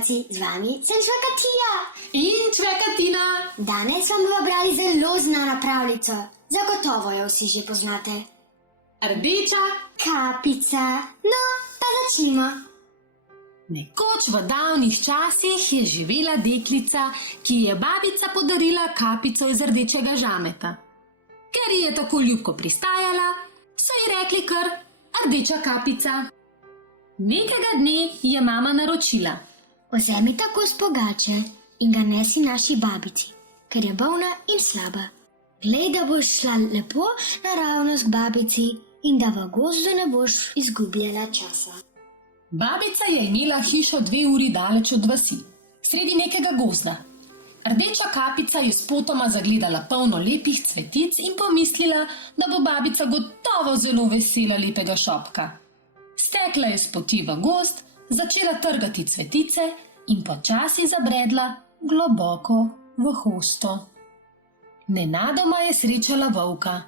otroci, z vami sem Čvekatija. In Čvekatina. Danes vam bomo brali zelo znano pravljico. Zagotovo jo vsi že poznate. Rdeča kapica. No, pa začnimo. Nekoč v davnih časih je živela deklica, ki ji je babica podarila kapico iz rdečega žameta. Ker ji je tako ljubko pristajala, so ji rekli kar rdeča kapica. Nekega dne je mama naročila: Vzemi tako s pogače in ga nesi naši babici, ker je bolna in slaba. Glej, da boš šla lepo naravnost k babici in da v gozdu ne boš izgubljala časa. Babica je imela hišo 2 uri daleč od vasi, sredi nekega gozda. Rdeča kapica je spotoma zagledala polno lepih cvetic in pomislila, da bo babica gotovo zelo vesela lepega šopka. Stekla je s poti v gozd, začela trgati cvetice in počasi zabredla globoko v hosto. Nenadoma je srečala volka.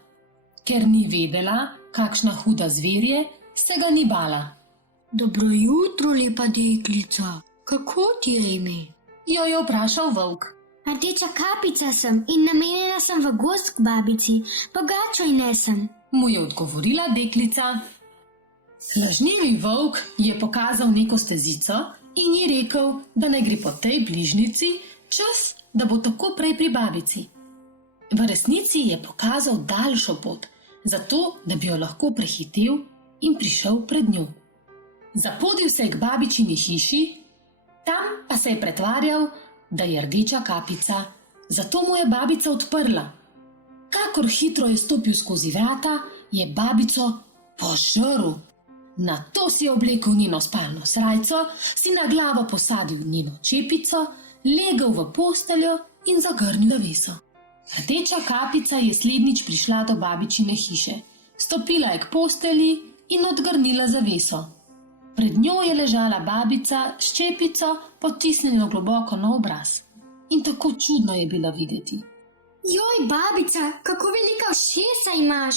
Ker ni vedela, kakšna huda zver je, se ga ni bala. Dobro jutro, lepa deklica. Kako ti je ime? Jo je vprašal volk. Rdeča kapica sem in namenjena sem v gozd k babici. Pogačo ji nesem. Mu je odgovorila deklica. Lažnivi volk je pokazal neko stezico in ji rekel, da naj gre po tej bližnjici, čas, da bo tako prej pri babici. V resnici je pokazal daljšo pot, zato da bi jo lahko prehitel in prišel pred njo. Zapodil se je k babičini hiši, tam pa se je pretvarjal, da je rdeča kapica, zato mu je babica odprla. Kakor hitro je stopil skozi vrata, je babico požrl. Nato si je oblekel njeno spalno srajco, si na glavo posadil njeno čepico, legel v posteljo in zagrnil zaveso. Rdeča kapica je slednjič prišla do babičine hiše. Stopila je k postelji in odgrnila zaveso. Pred njo je ležala babica s čepico potisnjeno globoko na obraz. In tako čudno je bila videti. Joj, babica, kako velika ušesa imaš,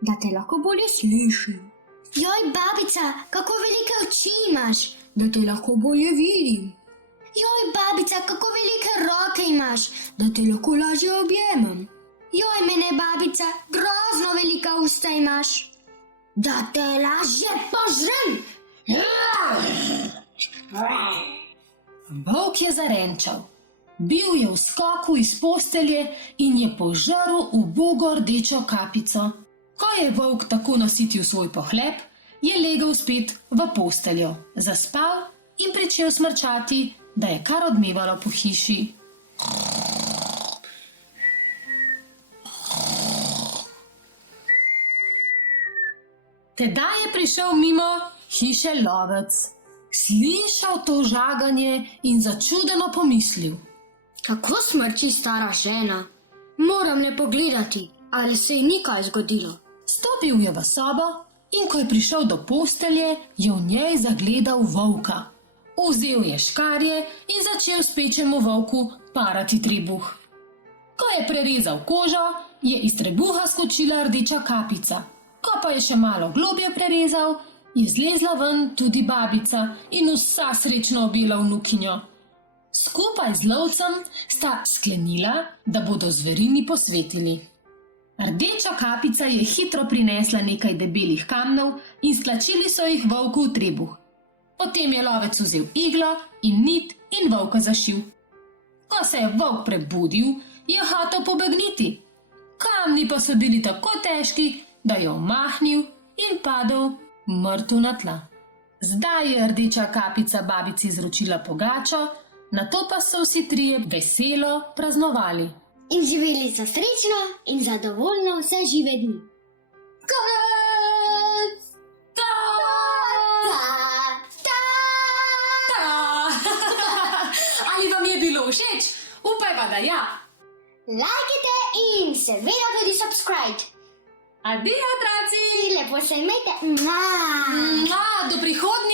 da te lahko bolje slišim. Joj, babica, kako velike oči imaš, da te lahko bolje vidim. Joj, babica, kako velike roke imaš, da te lahko lažje objemam. Joj, mene, babica, grozno velika usta imaš, da te lažje požrem. Volk je zarenčal. Bil je v skoku iz postelje in je požrl ubogo rdečo kapico. Ko je volk tako nasitil svoj pohlep, je legel spet v posteljo, zaspal in pričel smrčati, da je kar odmevalo po hiši. Tedaj je prišel mimo hiše lovec. Slišal to žaganje in začudeno pomislil. Kako smrči stara žena? Moram le pogledati, ali se ji ni kaj zgodilo. Stopil je v sobo in ko je prišel do postelje, je v njej zagledal volka. Vzel je škarje in začel spečemu volku parati trebuh. Ko je prerezal kožo, je iz trebuha skočila rdeča kapica. Ko pa je še malo globje prerezal, je zlezla ven tudi babica in vsa srečno objela vnukinjo. Skupaj z lovcem sta sklenila, da bodo zverini posvetili. Rdeča kapica je hitro prinesla nekaj debelih kamnov in stlačili so jih volku v trebuh. Potem je lovec vzel iglo in nit in volka zašil. Ko se je volk prebudil, je hotel pobegniti. Kamni pa so bili tako težki, da je omahnil in padel mrtev na tla. Zdaj je rdeča kapica babici izročila pogačo, nato pa so vsi trije veselo praznovali. In živeli so srečno in zadovoljno vse žive dni. Konec! Ali vam je bilo všeč? Upajva, da ja. Lajkajte in seveda tudi subscribe. Adijo, otroci! Lepo se imejte. Do prihodnjič!